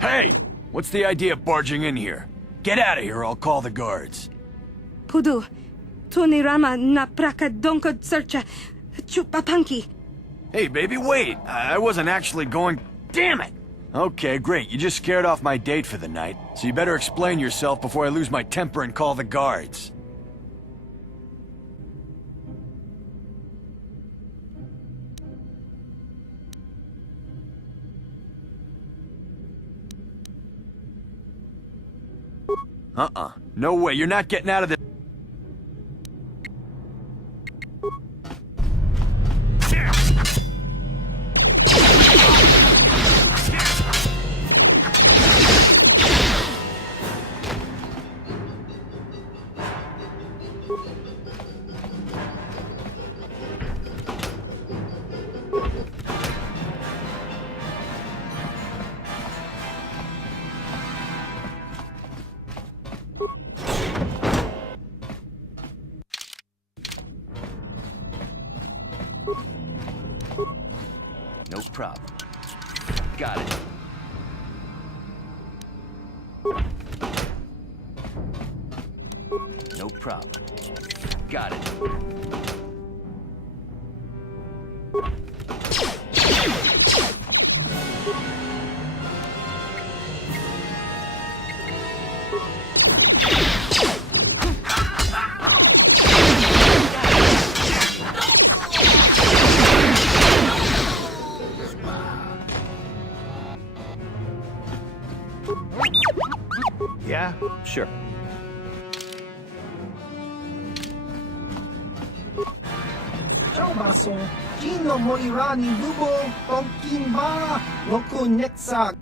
Hey! What's the idea of barging in here? Get out of here, I'll call the guards. Pudu, tunirama na prakadonko searcha chupapanki. Hey, baby, wait! I wasn't actually going... Damn it! Okay, great. You just scared off my date for the night, so you better explain yourself before I lose my temper and call the guards. No way, you're not getting out of this. No problem. Got it. No problem. Got it. Yeah, sure. Ciao baso, Gino Moirani Lubo, Tonkimba, Roku Netsa.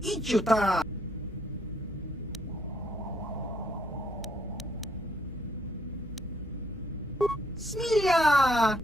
Ichuta. Smilia!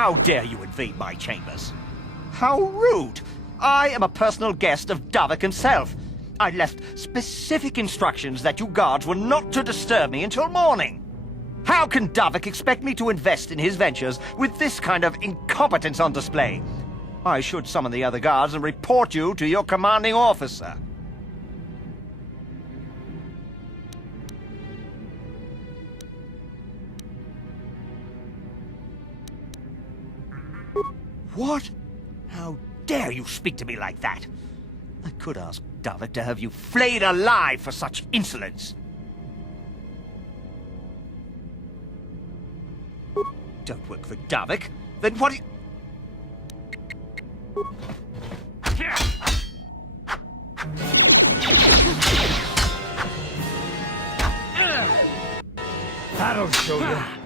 How dare you invade my chambers? How rude! I am a personal guest of Davik himself. I left specific instructions that you guards were not to disturb me until morning. How can Davik expect me to invest in his ventures with this kind of incompetence on display? I should summon the other guards and report you to your commanding officer. What? How dare you speak to me like that? I could ask Davik to have you flayed alive for such insolence. Don't work for Davik? Then what do you... That'll show you.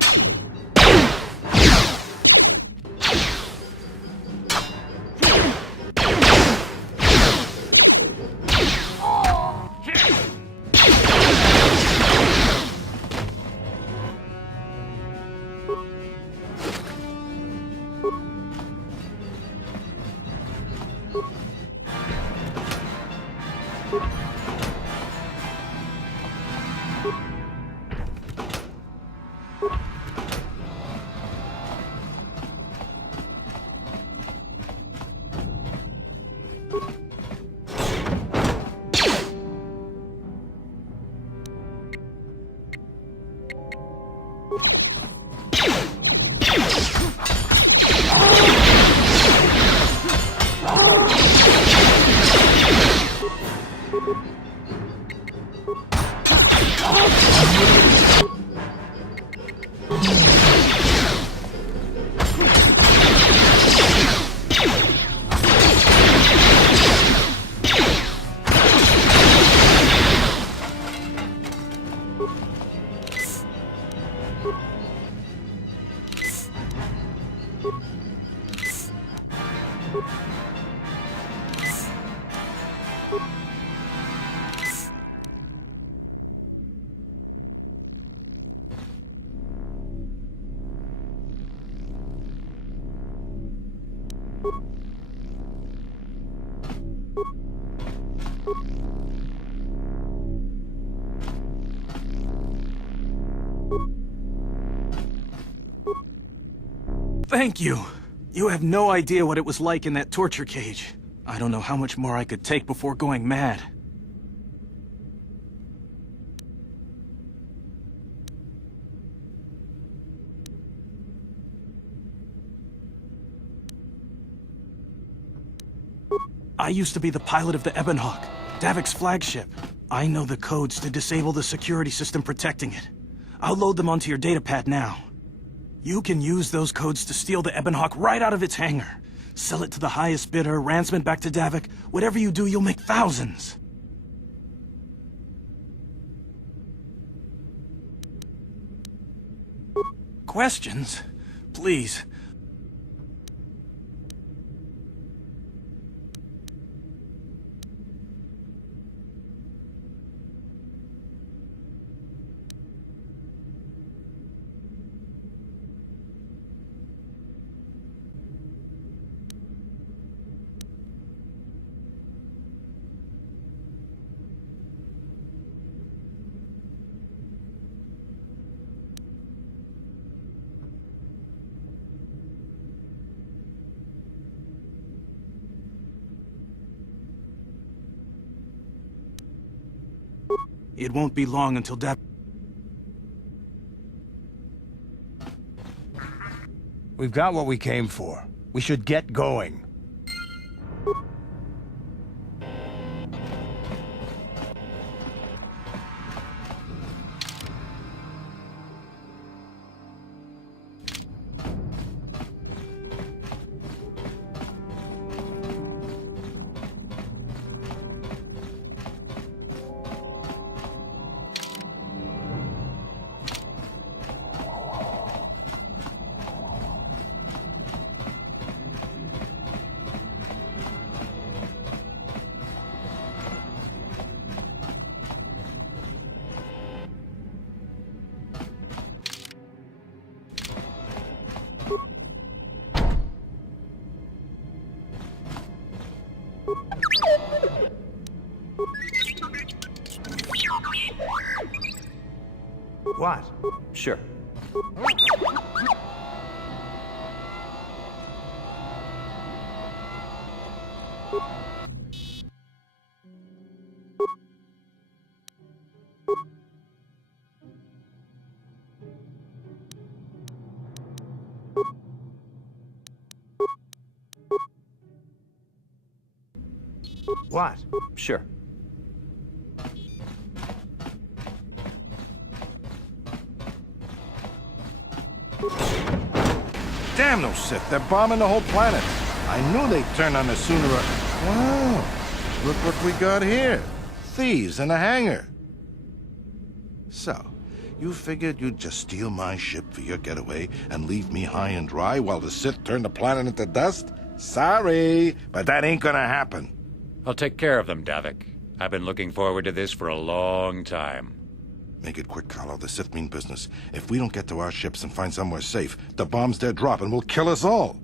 Thank you. You have no idea what it was like in that torture cage. I don't know how much more I could take before going mad. I used to be the pilot of the Ebonhawk, Davik's flagship. I know the codes to disable the security system protecting it. I'll load them onto your datapad now. You can use those codes to steal the Ebonhawk right out of its hangar. Sell it to the highest bidder, ransom it back to Davik. Whatever you do, you'll make thousands. Questions? Please. It won't be long until We've got what we came for. We should get going. What? Sure. What? Sure. Damn those Sith, they're bombing the whole planet. I knew they'd turn on us sooner or... Wow, look what we got here. Thieves in a hangar. So, you figured you'd just steal my ship for your getaway and leave me high and dry while the Sith turn the planet into dust? Sorry, but that ain't gonna happen. I'll take care of them, Davik. I've been looking forward to this for a long time. Make it quick, Carlo. The Sith mean business. If we don't get to our ships and find somewhere safe, the bombs they're dropping will kill us all.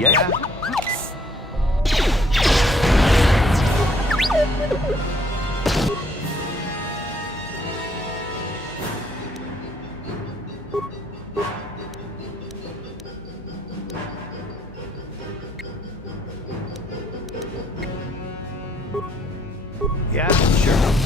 Yeah? Yeah? Sure.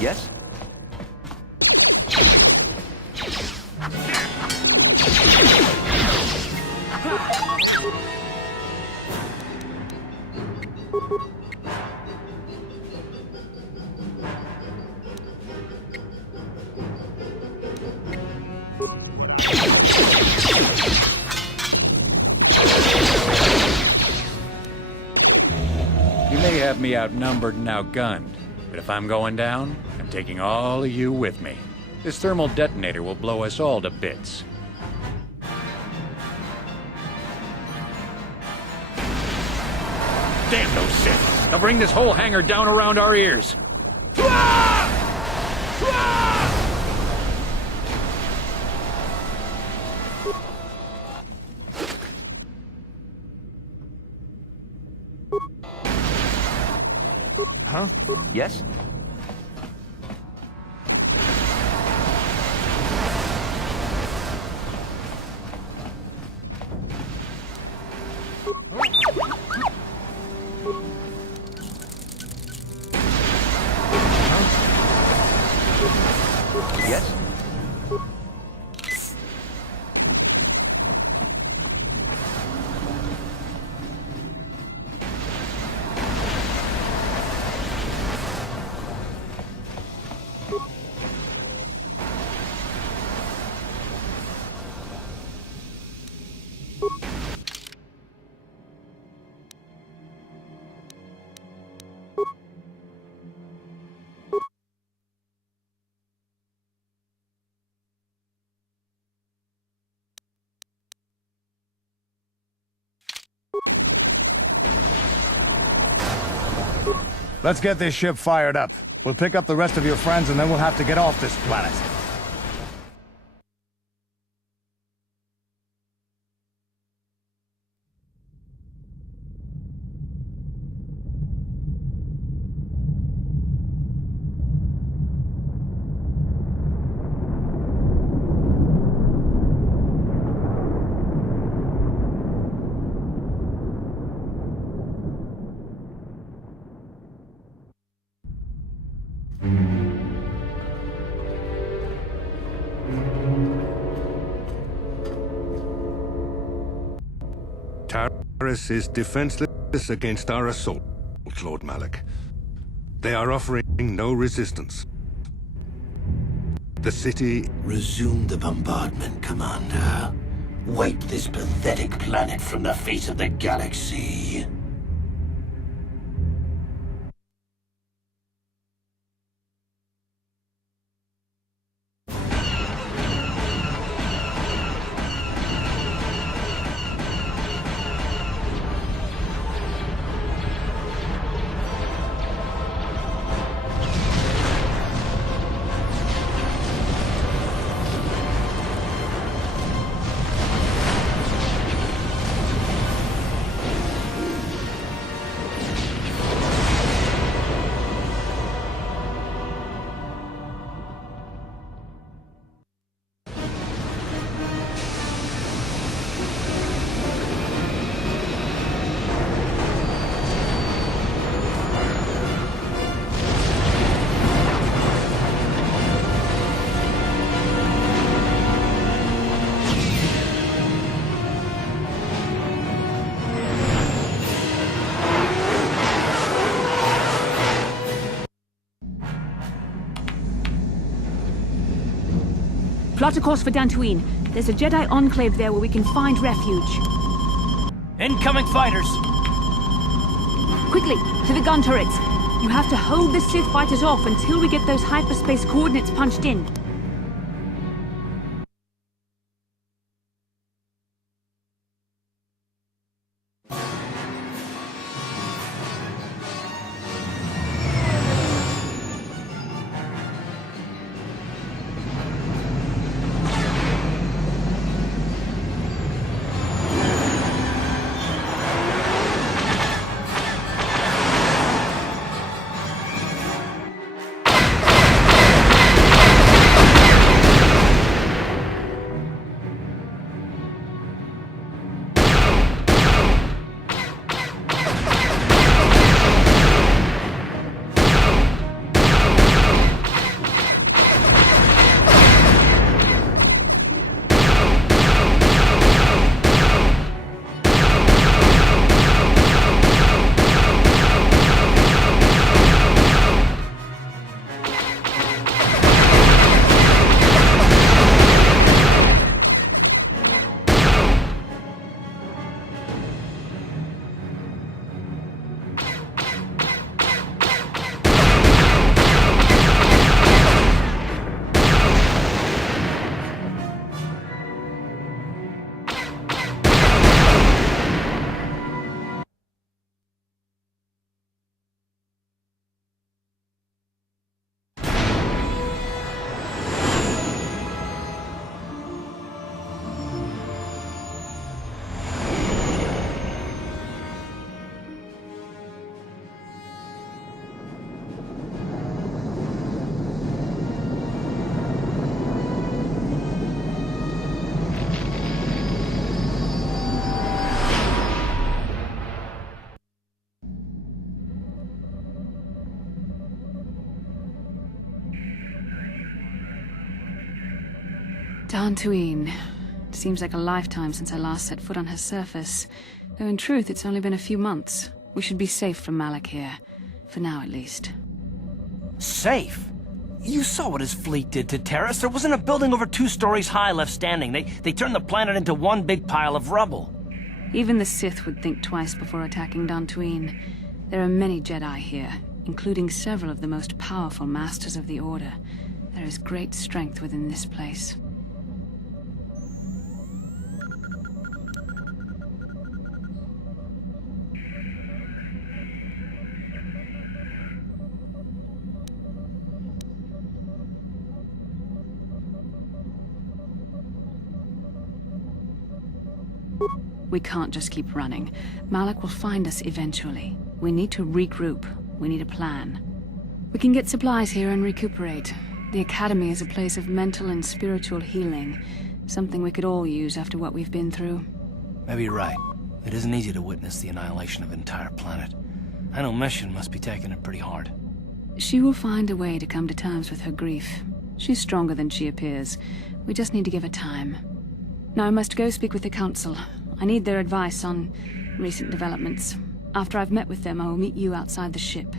Yes? You may have me outnumbered and outgunned, but if I'm going down, I'm taking all of you with me. This thermal detonator will blow us all to bits. Damn those Sith! They'll bring this whole hangar down around our ears! Huh? Yes? Yes? Let's get this ship fired up. We'll pick up the rest of your friends and then we'll have to get off this planet. Taris is defenseless against our assault, Lord Malik. They are offering no resistance. The city... Resume the bombardment, Commander. Wipe this pathetic planet from the face of the galaxy. Plot a course for Dantooine. There's a Jedi enclave there where we can find refuge. Incoming fighters! Quickly, to the gun turrets. You have to hold the Sith fighters off until we get those hyperspace coordinates punched in. Dantooine. Seems like a lifetime since I last set foot on her surface. Though in truth, it's only been a few months. We should be safe from Malik here. For now, at least. Safe? You saw what his fleet did to Terrace. There wasn't a building over 2 stories high left standing. They turned the planet into one big pile of rubble. Even the Sith would think twice before attacking Dantooine. There are many Jedi here, including several of the most powerful Masters of the Order. There is great strength within this place. We can't just keep running. Malik will find us eventually. We need to regroup. We need a plan. We can get supplies here and recuperate. The Academy is a place of mental and spiritual healing. Something we could all use after what we've been through. Maybe you're right. It isn't easy to witness the annihilation of an entire planet. I know Mission must be taking it pretty hard. She will find a way to come to terms with her grief. She's stronger than she appears. We just need to give her time. Now I must go speak with the Council. I need their advice on recent developments. After I've met with them, I will meet you outside the ship.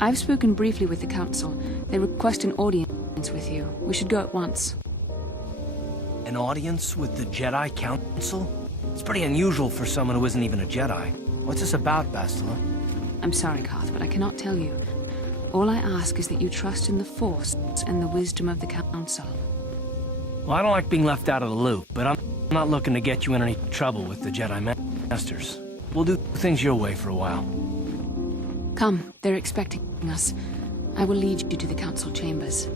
I've spoken briefly with the Council. They request an audience with you. We should go at once. An audience with the Jedi Council? It's pretty unusual for someone who isn't even a Jedi. What's this about, Bastila? I'm sorry, Carth, but I cannot tell you. All I ask is that you trust in the Force and the wisdom of the Council. Well, I don't like being left out of the loop, but I'm not looking to get you in any trouble with the Jedi Masters. We'll do things your way for a while. Come, they're expecting us. I will lead you to the Council chambers.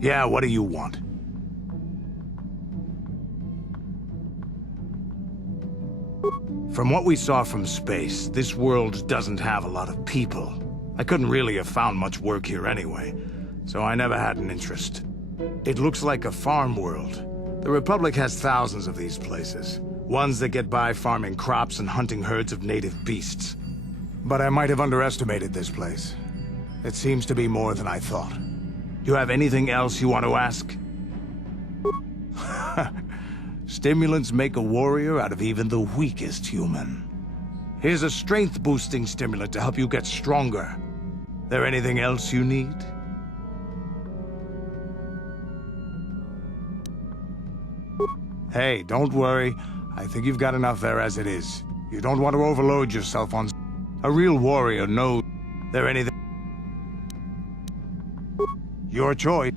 Yeah, what do you want? From what we saw from space, this world doesn't have a lot of people. I couldn't really have found much work here anyway, so I never had an interest. It looks like a farm world. The Republic has thousands of these places. Ones that get by farming crops and hunting herds of native beasts. But I might have underestimated this place. It seems to be more than I thought. Do you have anything else you want to ask? Stimulants make a warrior out of even the weakest human. Here's a strength-boosting stimulant to help you get stronger. There anything else you need? Hey, don't worry. I think you've got enough there as it is. You don't want to overload yourself on... A real warrior knows... There anything... Your choice.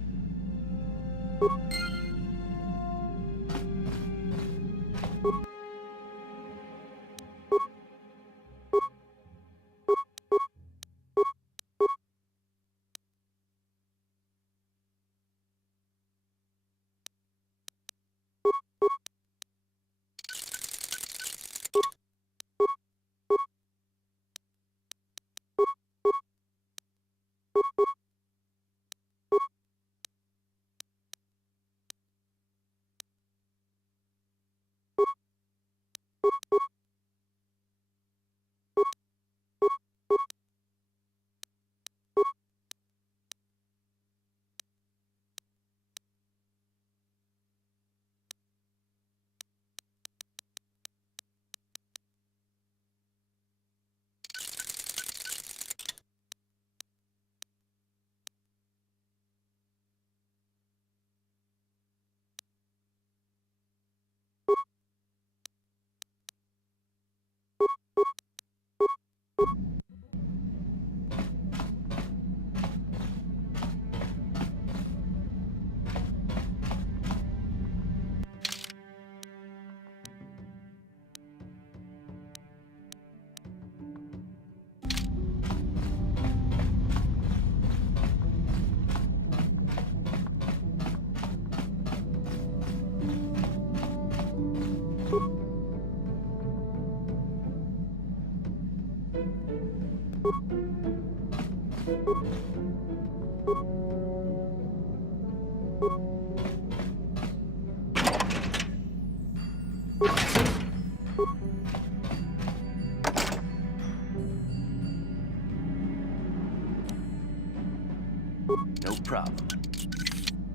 No problem.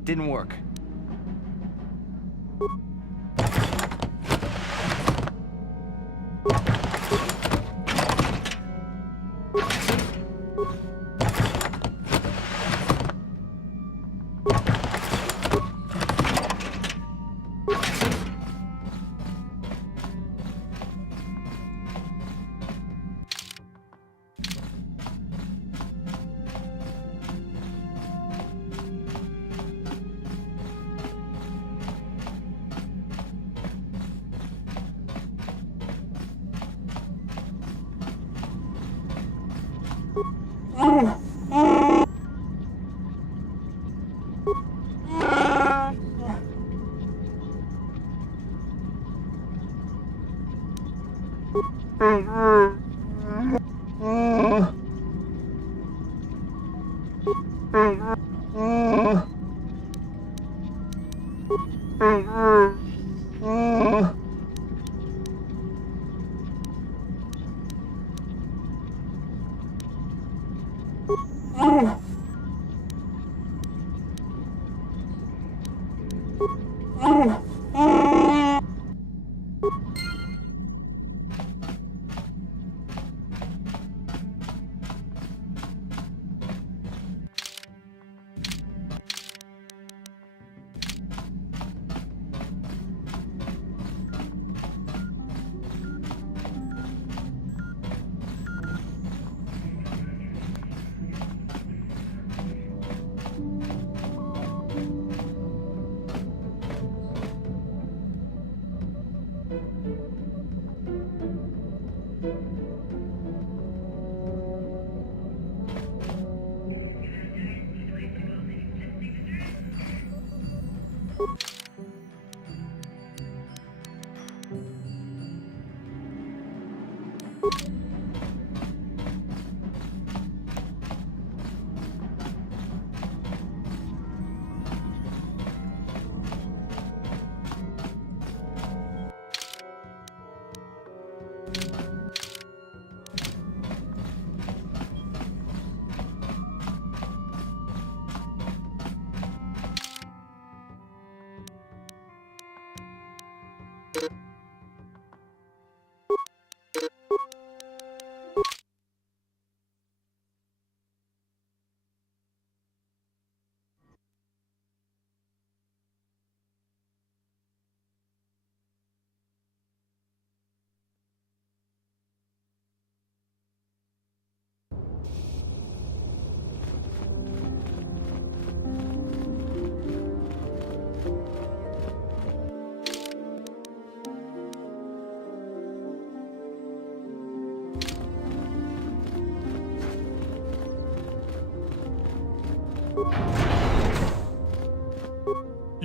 Didn't work.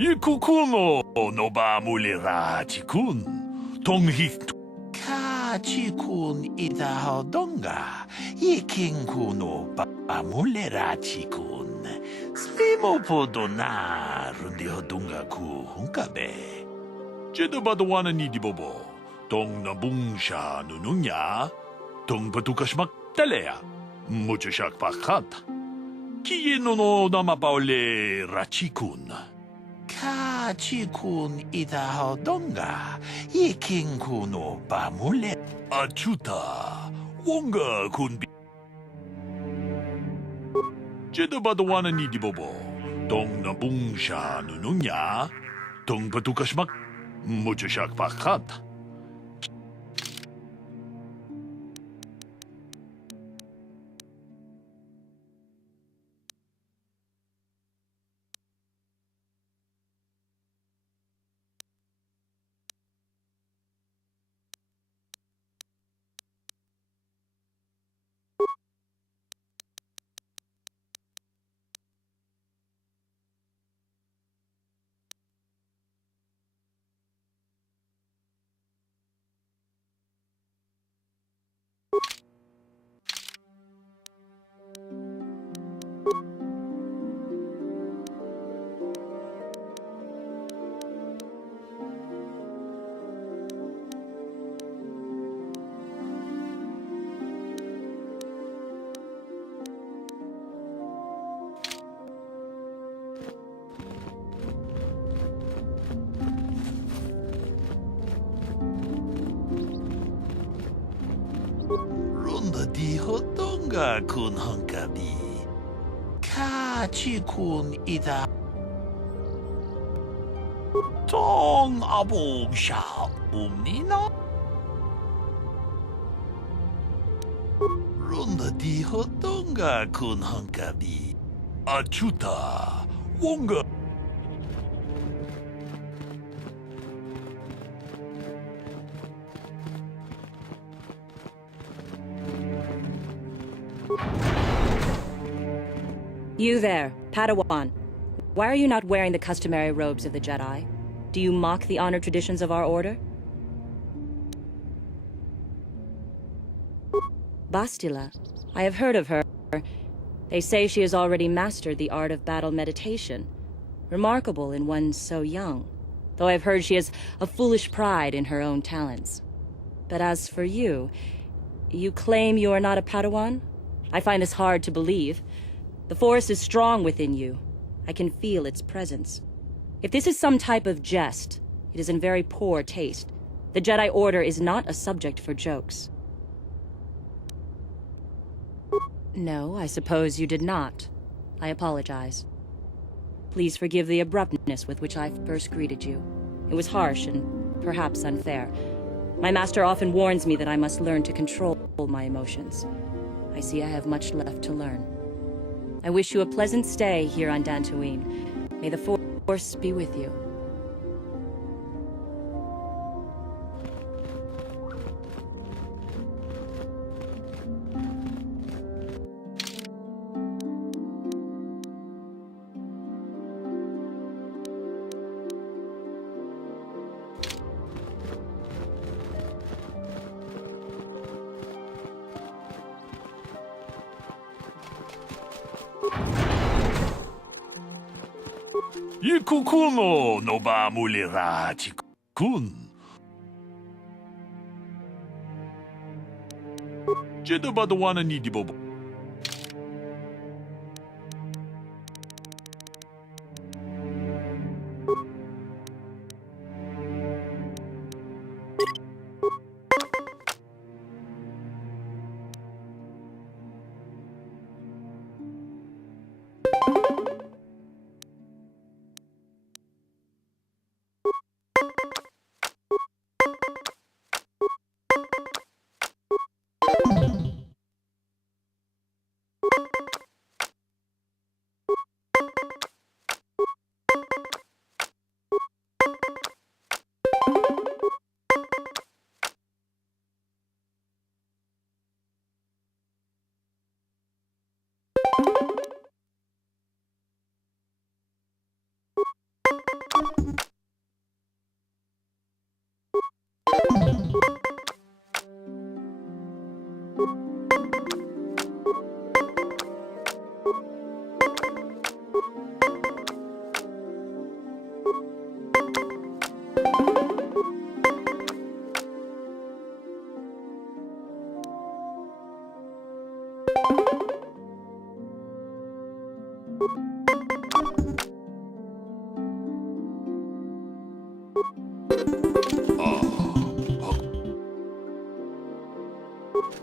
Ikukuno no ba mulira chikun. Tonghik. Ka chikun itahodonga. Ikinku no ba mulira chikun. Slimo podona rundi hodunga ku hunkabe. Jedabadwana ni dibobo. Tong nabungsha nununya. Tong patukashmak talea. Muchashak pakat. Kieno no namapaole rachikun. Ka chikun itahodonga. Ikinku no bamule. Achuta. Wonga kunbi. Jedabadwana ni dibobo. Tong nabungsha nununya. Tong patukashmak. Muchashak pakat. Di hodonga kun hunkabi. Ka chikun ida. Tong abong sha umnina. Runda di hodonga kun hunkabi. Achuta. Wonga. You there, Padawan. Why are you not wearing the customary robes of the Jedi? Do you mock the honor traditions of our order? Bastila. I have heard of her. They say she has already mastered the art of battle meditation. Remarkable in one so young. Though I've heard she has a foolish pride in her own talents. But as for you, you claim you are not a Padawan? I find this hard to believe. The Force is strong within you. I can feel its presence. If this is some type of jest, it is in very poor taste. The Jedi Order is not a subject for jokes. No, I suppose you did not. I apologize. Please forgive the abruptness with which I first greeted you. It was harsh and perhaps unfair. My master often warns me that I must learn to control my emotions. I see I have much left to learn. I wish you a pleasant stay here on Dantooine. May the Force be with you. Ikukuno no ba mulira kun. Jeda badawana ni dibobo.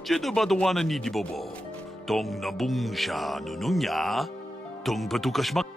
Jeda badawana ni dibobo. Tong nabung siya nununya. Tong patukas mak.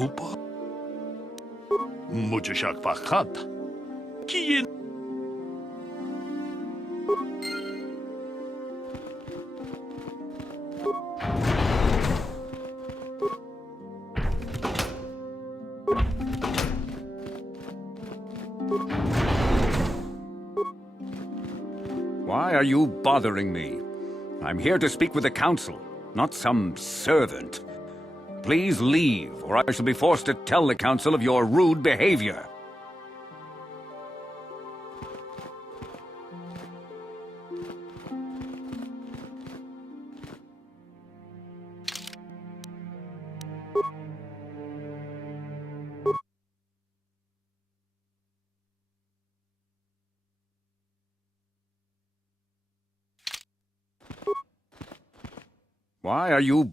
Kupa. Muchashak pakata. Kiyen. Why are you bothering me? I'm here to speak with the Council, not some servant. Please leave, or I shall be forced to tell the Council of your rude behavior. Why are you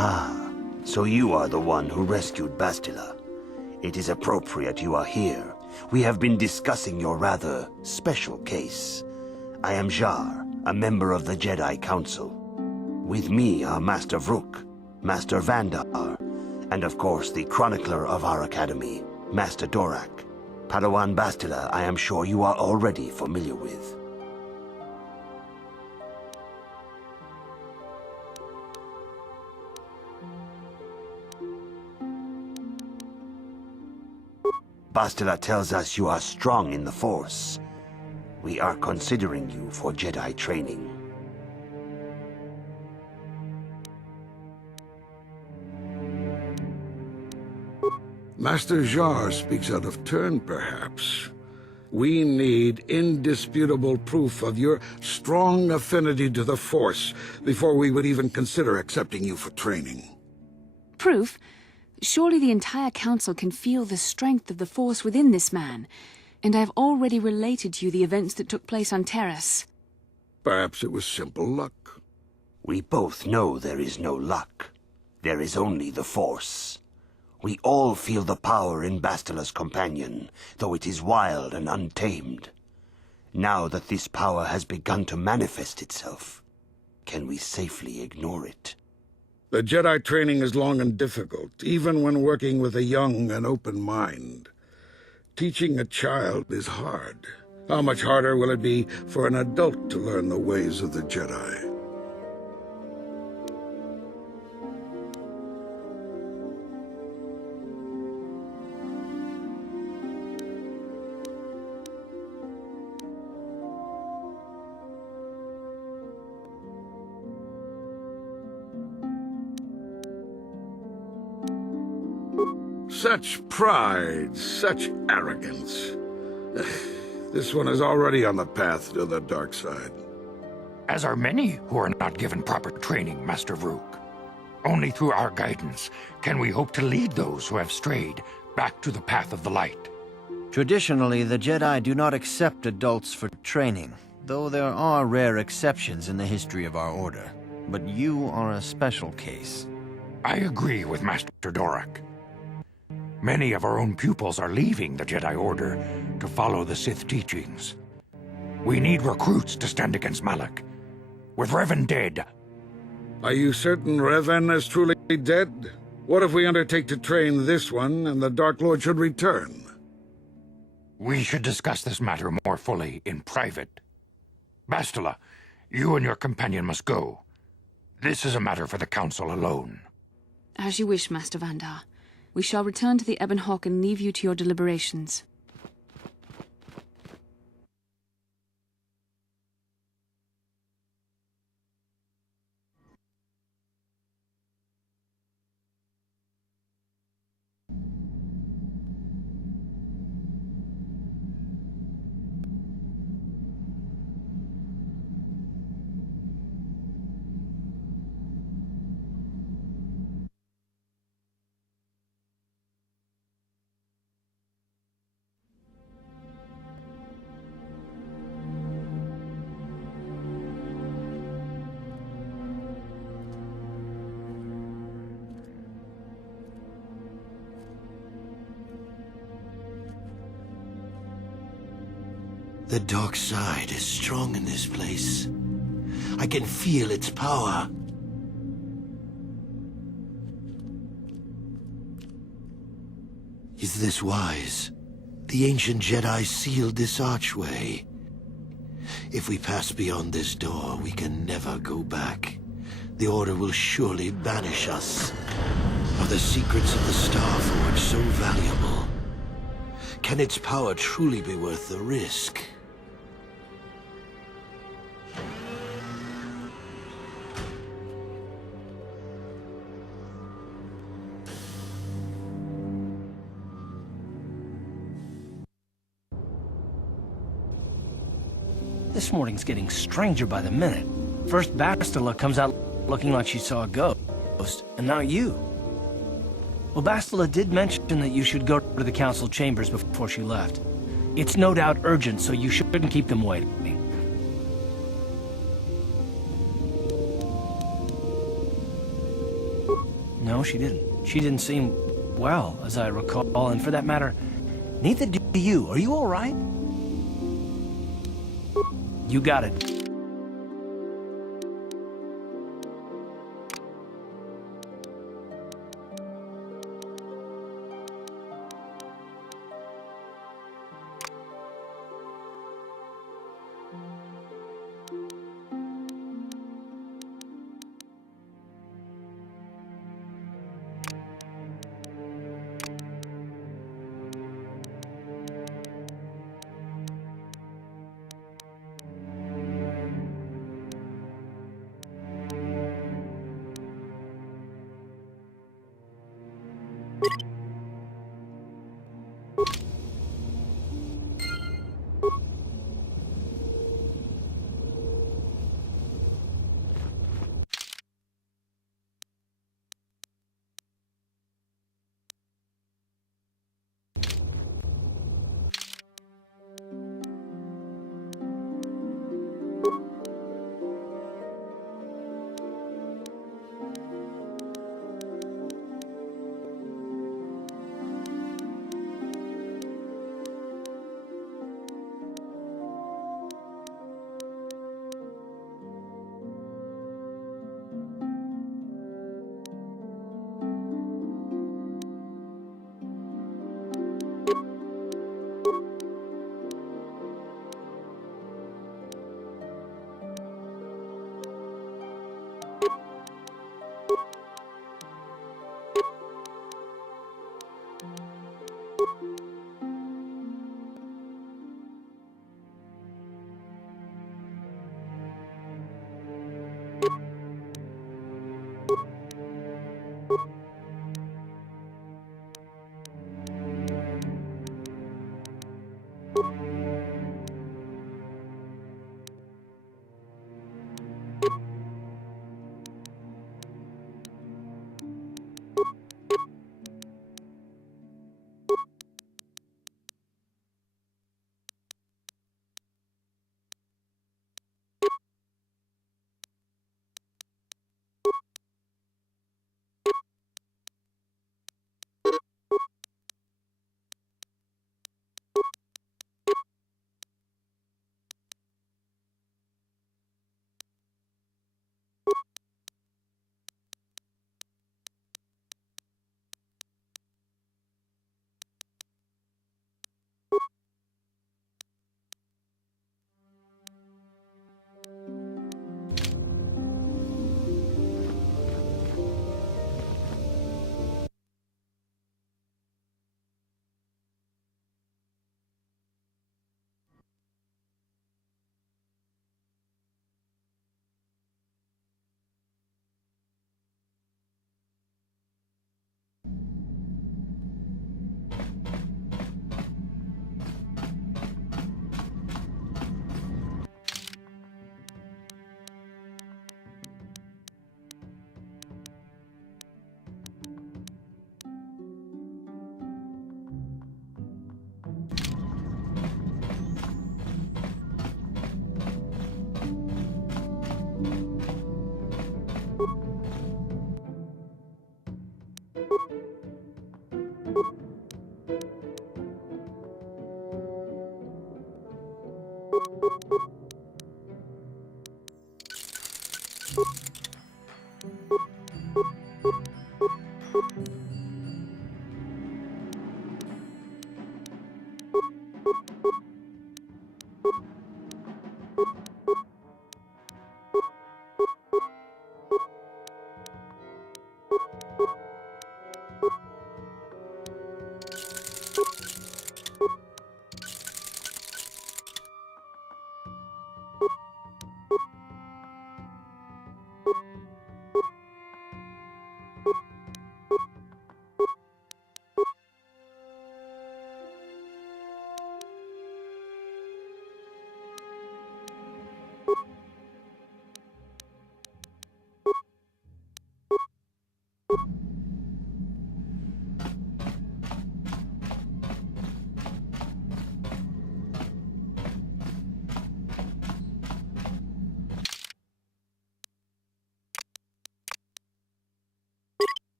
Ah, so you are the one who rescued Bastila. It is appropriate you are here. We have been discussing your rather special case. I am Jar, a member of the Jedi Council. With me are Master Vrook, Master Vandar, and of course the chronicler of our academy, Master Dorak. Padawan Bastila, I am sure you are already familiar with. Bastila tells us you are strong in the Force. We are considering you for Jedi training. Master Jar speaks out of turn, perhaps. We need indisputable proof of your strong affinity to the Force before we would even consider accepting you for training. Proof? Surely the entire Council can feel the strength of the Force within this man, and I have already related to you the events that took place on Terrace. Perhaps it was simple luck. We both know there is no luck. There is only the Force. We all feel the power in Bastila's companion, though it is wild and untamed. Now that this power has begun to manifest itself, can we safely ignore it? The Jedi training is long and difficult, even when working with a young and open mind. Teaching a child is hard. How much harder will it be for an adult to learn the ways of the Jedi? Such pride, such arrogance. This one is already on the path to the dark side. As are many who are not given proper training, Master Vrook. Only through our guidance can we hope to lead those who have strayed back to the path of the light. Traditionally, the Jedi do not accept adults for training, though there are rare exceptions in the history of our order. But you are a special case. I agree with Master Dorak. Many of our own pupils are leaving the Jedi Order to follow the Sith teachings. We need recruits to stand against Malak. With Revan dead... Are you certain Revan is truly dead? What if we undertake to train this one and the Dark Lord should return? We should discuss this matter more fully in private. Bastila, you and your companion must go. This is a matter for the Council alone. As you wish, Master Vandar. We shall return to the Ebon Hawk and leave you to your deliberations. The dark side is strong in this place. I can feel its power. Is this wise? The ancient Jedi sealed this archway. If we pass beyond this door, we can never go back. The Order will surely banish us. Are the secrets of the Star Forge so valuable? Can its power truly be worth the risk? This morning's getting stranger by the minute. First Bastila comes out looking like she saw a ghost, and now you. Well, Bastila did mention that you should go to the council chambers before she left. It's no doubt urgent, so you shouldn't keep them waiting. No, she didn't. She didn't seem well, as I recall, and for that matter, neither do you. Are you all right? You got it.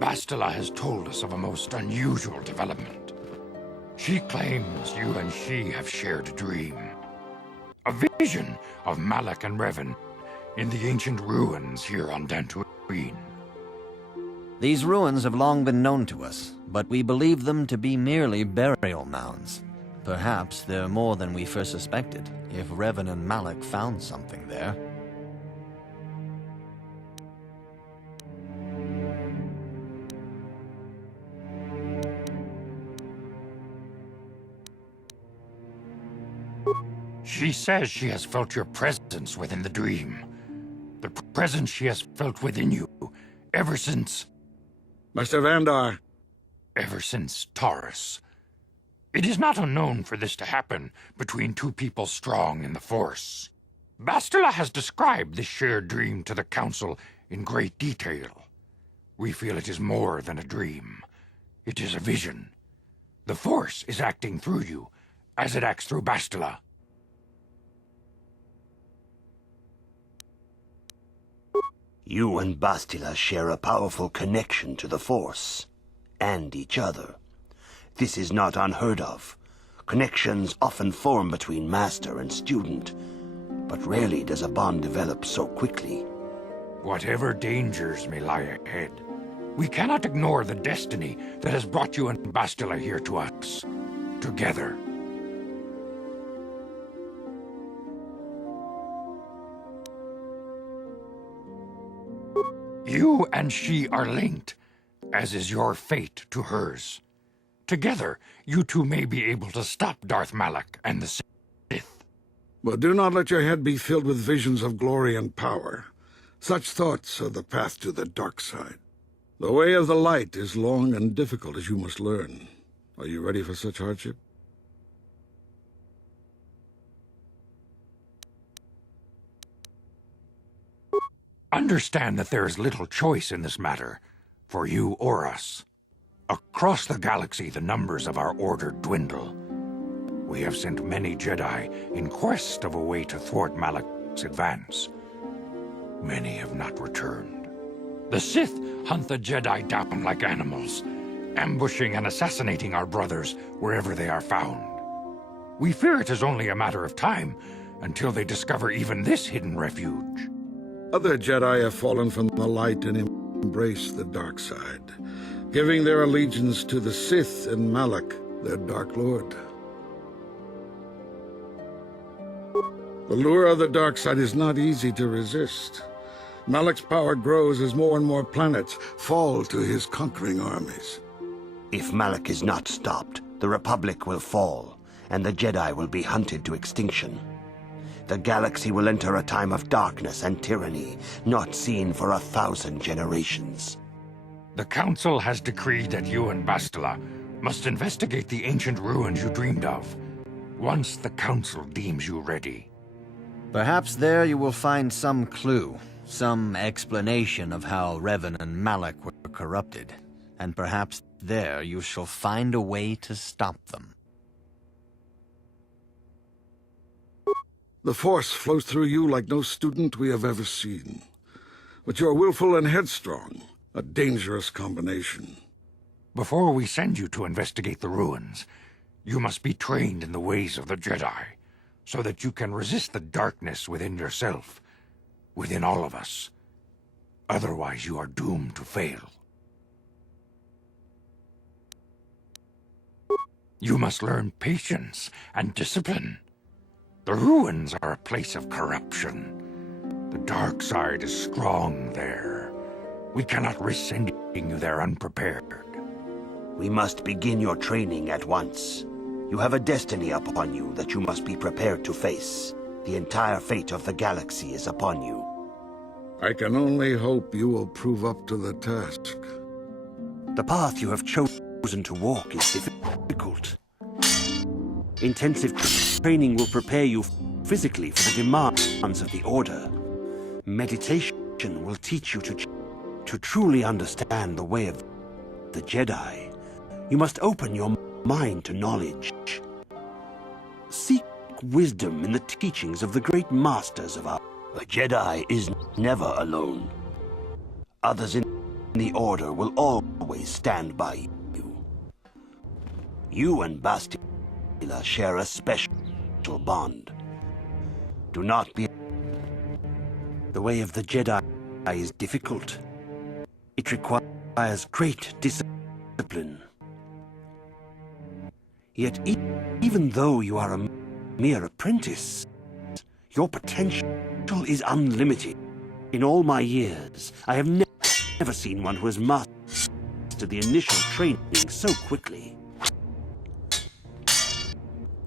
Bastila has told us of a most unusual development. She claims you and she have shared a dream. A vision of Malak and Revan in the ancient ruins here on Dantooine. These ruins have long been known to us, but we believe them to be merely burial mounds. Perhaps they're more than we first suspected, if Revan and Malak found something there. She says she has felt your presence within the dream. The presence she has felt within you ever since... Master Vandar. Ever since Taurus. It is not unknown for this to happen between two people strong in the Force. Bastila has described this shared dream to the Council in great detail. We feel it is more than a dream. It is a vision. The Force is acting through you, as it acts through Bastila. You and Bastila share a powerful connection to the Force, and each other. This is not unheard of. Connections often form between master and student, but rarely does a bond develop so quickly. Whatever dangers may lie ahead, we cannot ignore the destiny that has brought you and Bastila here to us, together. You and she are linked, as is your fate to hers. Together, you two may be able to stop Darth Malak and the Sith. But do not let your head be filled with visions of glory and power. Such thoughts are the path to the dark side. The way of the light is long and difficult, as you must learn. Are you ready for such hardship? Understand that there is little choice in this matter, for you or us. Across the galaxy, the numbers of our order dwindle. We have sent many Jedi in quest of a way to thwart Malak's advance. Many have not returned. The Sith hunt the Jedi down like animals, ambushing and assassinating our brothers wherever they are found. We fear it is only a matter of time until they discover even this hidden refuge. Other Jedi have fallen from the light and embraced the dark side, giving their allegiance to the Sith and Malak, their Dark Lord. The lure of the dark side is not easy to resist. Malak's power grows as more and more planets fall to his conquering armies. If Malak is not stopped, the Republic will fall, and the Jedi will be hunted to extinction. The galaxy will enter a time of darkness and tyranny, not seen for 1,000 generations. The Council has decreed that you and Bastila must investigate the ancient ruins you dreamed of, once the Council deems you ready. Perhaps there you will find some clue, some explanation of how Revan and Malak were corrupted, and perhaps there you shall find a way to stop them. The Force flows through you like no student we have ever seen. But you're willful and headstrong, a dangerous combination. Before we send you to investigate the ruins, you must be trained in the ways of the Jedi, so that you can resist the darkness within yourself, within all of us. Otherwise, you are doomed to fail. You must learn patience and discipline. The ruins are a place of corruption. The dark side is strong there. We cannot risk sending you there unprepared. We must begin your training at once. You have a destiny upon you that you must be prepared to face. The entire fate of the galaxy is upon you. I can only hope you will prove up to the task. The path you have chosen to walk is difficult. Intensive training will prepare you physically for the demands of the Order. Meditation will teach you to truly understand the way of the Jedi. You must open your mind to knowledge. Seek wisdom in the teachings of the great masters of our... The Jedi is never alone. Others in the Order will always stand by you. You and Bastila share a special bond. Do not be... The way of the Jedi is difficult. It requires great discipline. Yet even though you are a mere apprentice, your potential is unlimited. In all my years, I have never seen one who has mastered the initial training so quickly.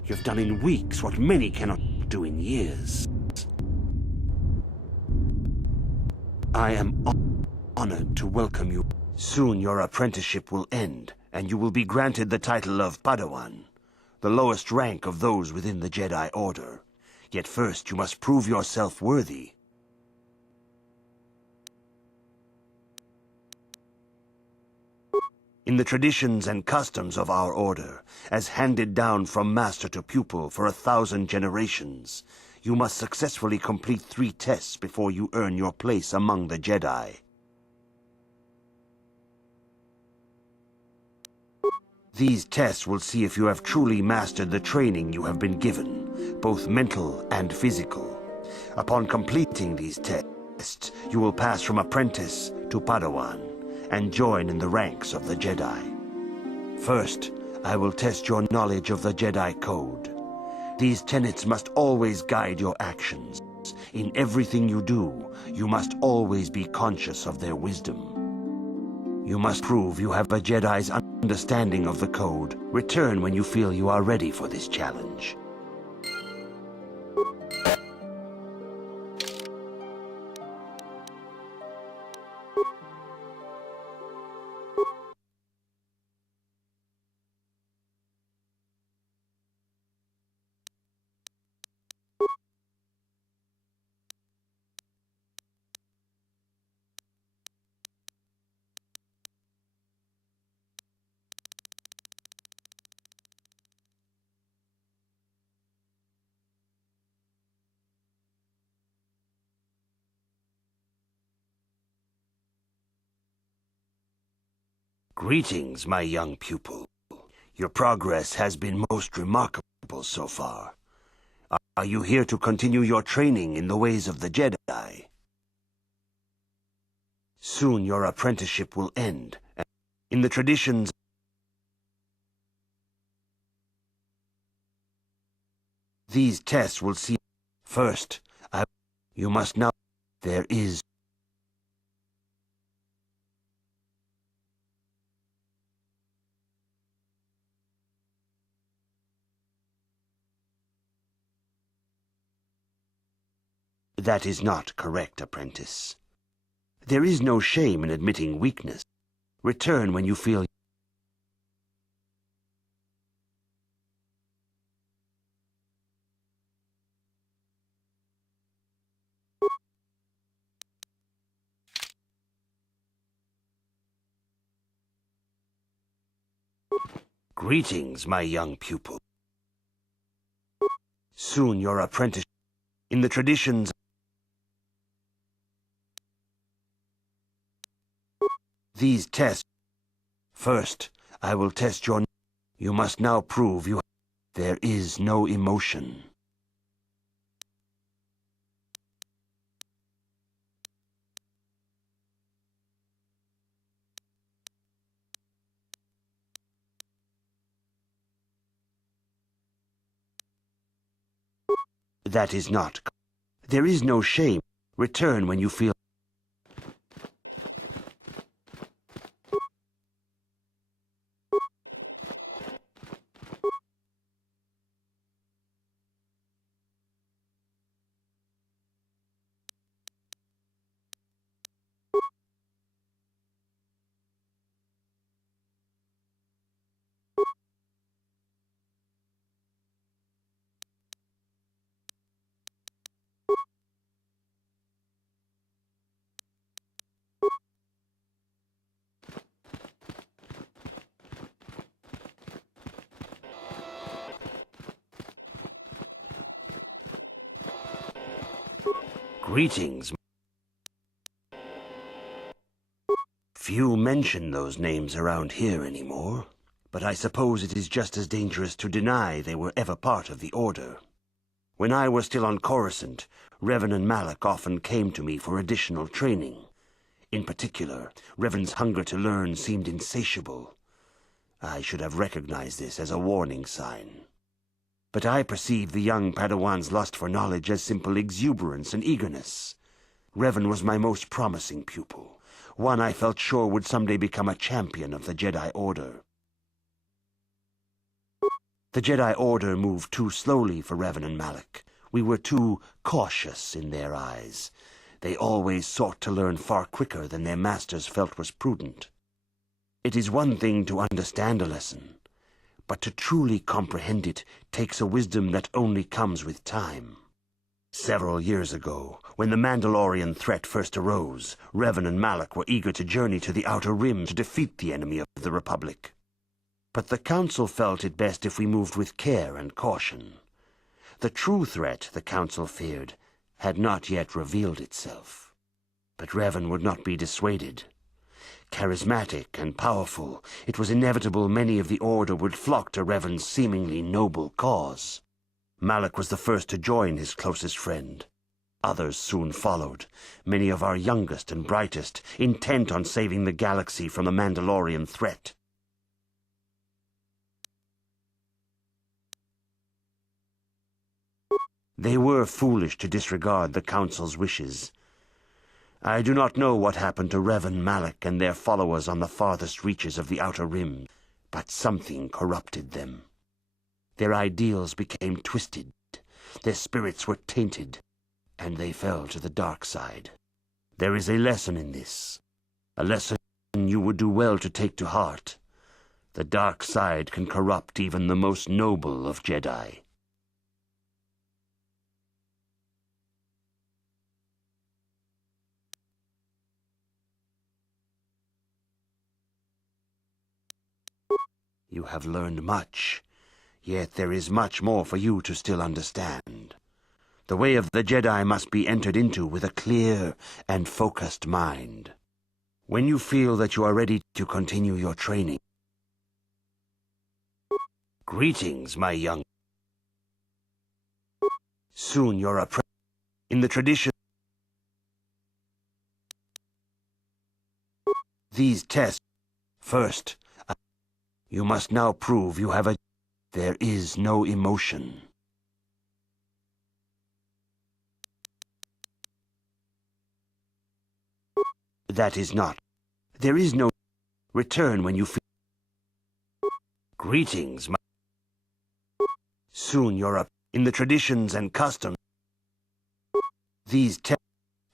You have done in weeks what many cannot do in years. I am honored to welcome you. Soon your apprenticeship will end, and you will be granted the title of Padawan, the lowest rank of those within the Jedi Order. Yet first you must prove yourself worthy. In the traditions and customs of our Order, as handed down from master to pupil for 1,000 generations, you must successfully complete 3 tests before you earn your place among the Jedi. These tests will see if you have truly mastered the training you have been given, both mental and physical. Upon completing these tests, you will pass from apprentice to Padawan, and join in the ranks of the Jedi. First, I will test your knowledge of the Jedi Code. These tenets must always guide your actions. In everything you do, you must always be conscious of their wisdom. You must prove you have a Jedi's understanding of the Code. Return when you feel you are ready for this challenge. Greetings, my young pupil. Your progress has been most remarkable so far. Are you here to continue your training in the ways of the Jedi? Soon your apprenticeship will end. In the traditions, these tests will see... First, you must know there is... That is not correct, apprentice. There is no shame in admitting weakness. Return when you feel... Greetings, my young pupil. Soon your apprentice... In the traditions... These tests... First, I will test your... You must now prove you... There is no emotion. That is not... There is no shame. Return when you feel... Greetings. Few mention those names around here anymore, but I suppose it is just as dangerous to deny they were ever part of the Order. When I was still on Coruscant, Revan and Malak often came to me for additional training. In particular, Revan's hunger to learn seemed insatiable. I should have recognized this as a warning sign. But I perceived the young Padawan's lust for knowledge as simple exuberance and eagerness. Revan was my most promising pupil, one I felt sure would someday become a champion of the Jedi Order. The Jedi Order moved too slowly for Revan and Malak. We were too cautious in their eyes. They always sought to learn far quicker than their masters felt was prudent. It is one thing to understand a lesson, but to truly comprehend it takes a wisdom that only comes with time. Several years ago, when the Mandalorian threat first arose, Revan and Malak were eager to journey to the Outer Rim to defeat the enemy of the Republic. But the Council felt it best if we moved with care and caution. The true threat, the Council feared, had not yet revealed itself. But Revan would not be dissuaded. Charismatic and powerful, it was inevitable many of the Order would flock to Revan's seemingly noble cause. Malak was the first to join his closest friend. Others soon followed, many of our youngest and brightest, intent on saving the galaxy from the Mandalorian threat. They were foolish to disregard the Council's wishes. I do not know what happened to Revan, Malak, and their followers on the farthest reaches of the Outer Rim, but something corrupted them. Their ideals became twisted, their spirits were tainted, and they fell to the dark side. There is a lesson in this, a lesson you would do well to take to heart. The dark side can corrupt even the most noble of Jedi. You have learned much, yet there is much more for you to still understand. The way of the Jedi must be entered into with a clear and focused mind. When you feel that you are ready to continue your training. Greetings, my young... Soon your apprentice... In the tradition... These tests... First... You must now prove you have a... There is no emotion. That is not. There is no... Return when you feel... Greetings, my... Soon you're up in the traditions and customs. These tests.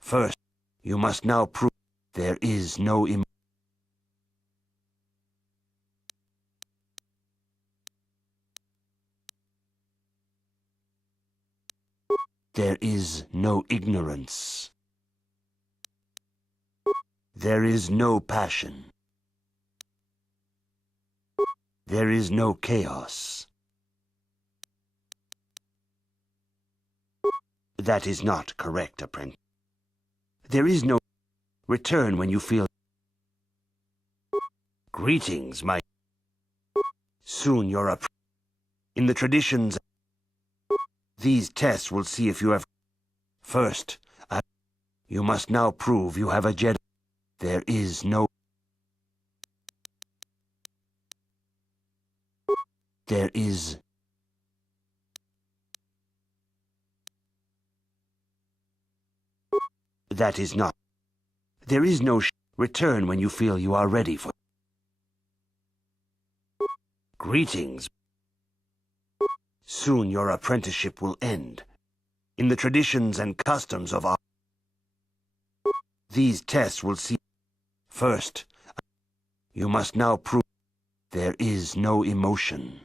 First, you must now prove there is no There is no ignorance. There is no passion. There is no chaos. That is not correct, apprentice. There is no return when you feel. Greetings, my. Soon you're in the traditions. These tests will see if you have. First, you must now prove you have a Jedi. There is no. There is. That is not. There is no return when you feel you are ready for. Greetings. Soon your apprenticeship will end. In the traditions and customs of our. These tests will see. First, you must now prove there is no emotion.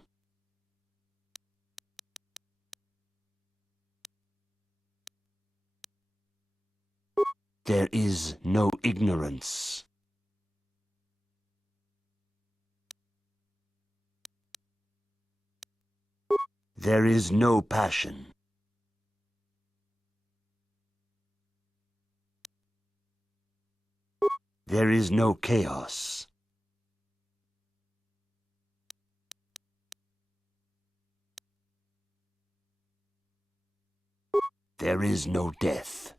There is no ignorance. There is no passion. There is no chaos. There is no death.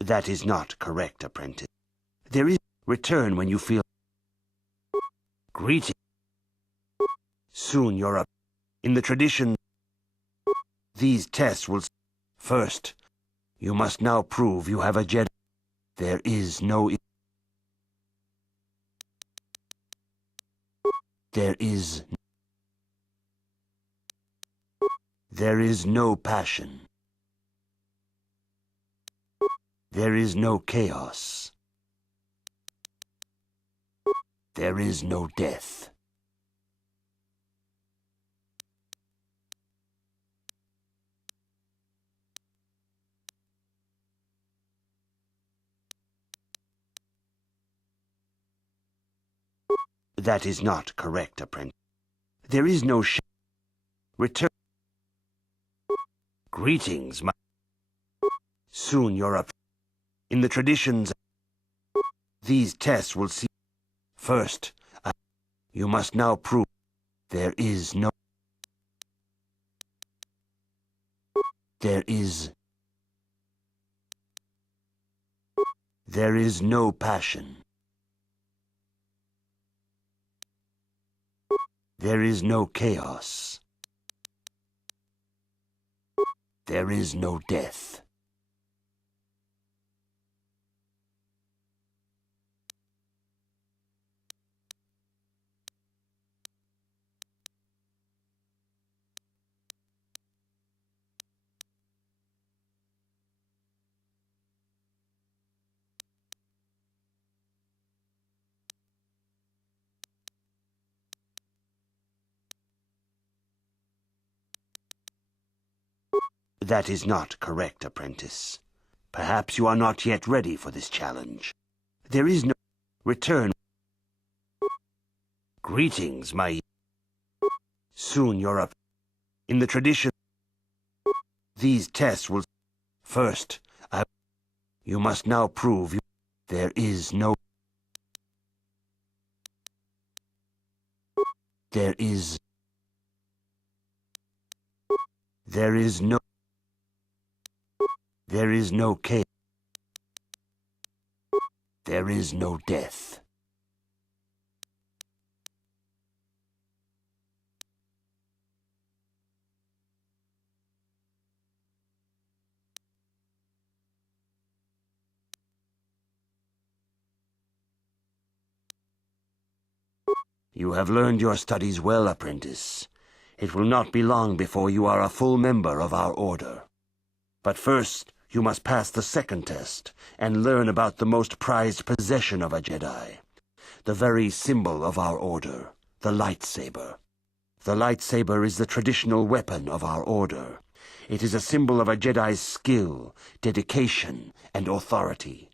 That is not correct, apprentice. There is return when you feel. Greeting. Soon you're up. In the tradition. These tests will. First, you must now prove you have a Jedi. There is no. There is. There is no passion. There is no chaos. There is no death. That is not correct, apprentice. There is no return. Greetings, my. Soon you're up. In the traditions. These tests will see. First, you must now prove there is no. There is. There is no passion. There is no chaos. There is no death. That is not correct, apprentice. Perhaps you are not yet ready for this challenge. There is no return. Greetings, my. Soon you're up. In the tradition. These tests will. First, you must now prove you. There is no. There is. There is no. There is no chaos. There is no death. You have learned your studies well, apprentice. It will not be long before you are a full member of our order. But first, you must pass the second test and learn about the most prized possession of a Jedi. The very symbol of our order, the lightsaber. The lightsaber is the traditional weapon of our order. It is a symbol of a Jedi's skill, dedication, and authority.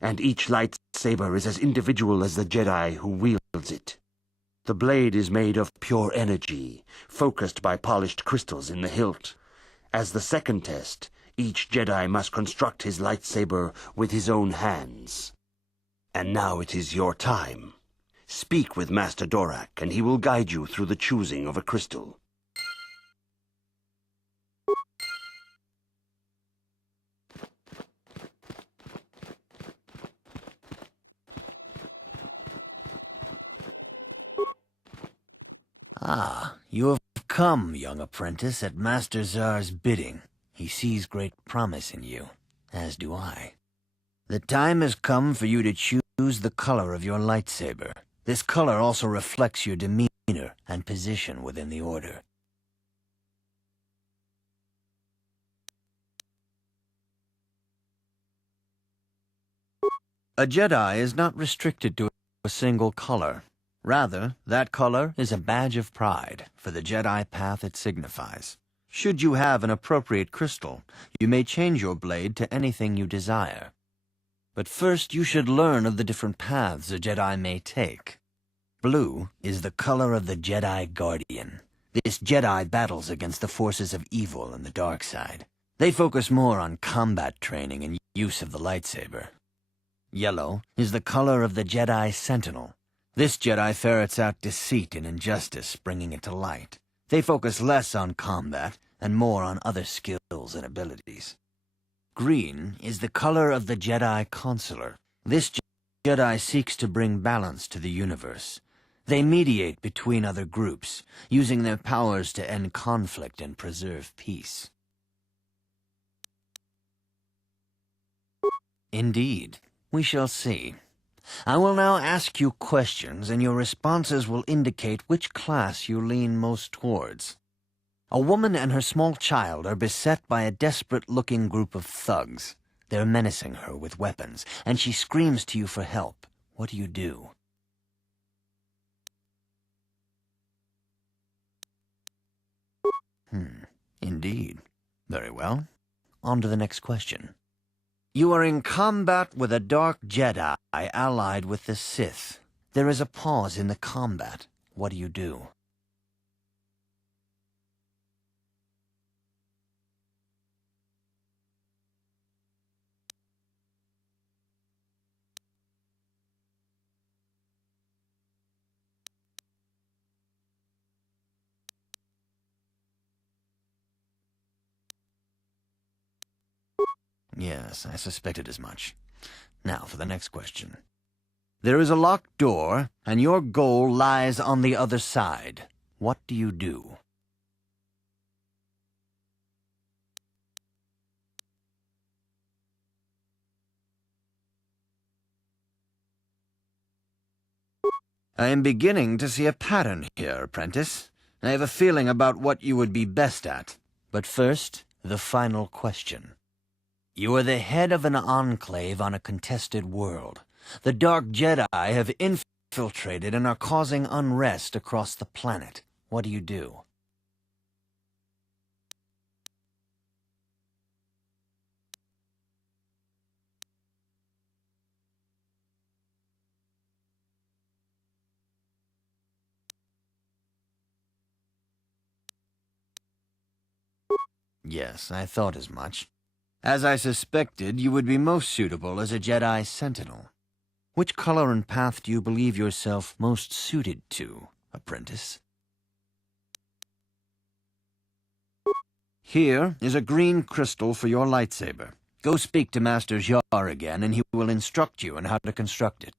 And each lightsaber is as individual as the Jedi who wields it. The blade is made of pure energy, focused by polished crystals in the hilt. As the second test, each Jedi must construct his lightsaber with his own hands. And now it is your time. Speak with Master Dorak, and he will guide you through the choosing of a crystal. Ah, you have come, young apprentice, at Master Zar's bidding. He sees great promise in you, as do I. The time has come for you to choose the color of your lightsaber. This color also reflects your demeanor and position within the Order. A Jedi is not restricted to a single color. Rather, that color is a badge of pride for the Jedi path it signifies. Should you have an appropriate crystal, you may change your blade to anything you desire. But first you should learn of the different paths a Jedi may take. Blue is the color of the Jedi Guardian. This Jedi battles against the forces of evil and the dark side. They focus more on combat training and use of the lightsaber. Yellow is the color of the Jedi Sentinel. This Jedi ferrets out deceit and injustice, bringing it to light. They focus less on combat and more on other skills and abilities. Green is the color of the Jedi Consular. This Jedi seeks to bring balance to the universe. They mediate between other groups, using their powers to end conflict and preserve peace. Indeed, we shall see. I will now ask you questions, and your responses will indicate which class you lean most towards. A woman and her small child are beset by a desperate-looking group of thugs. They're menacing her with weapons, and she screams to you for help. What do you do? Indeed. Very well. On to the next question. You are in combat with a dark Jedi allied with the Sith. There is a pause in the combat. What do you do? Yes, I suspected as much. Now for the next question. There is a locked door, and your goal lies on the other side. What do you do? I am beginning to see a pattern here, apprentice. I have a feeling about what you would be best at. But first, the final question. You are the head of an enclave on a contested world. The Dark Jedi have infiltrated and are causing unrest across the planet. What do you do? Yes, I thought as much. As I suspected, you would be most suitable as a Jedi Sentinel. Which color and path do you believe yourself most suited to, apprentice? Here is a green crystal for your lightsaber. Go speak to Master Jar again, and he will instruct you on how to construct it.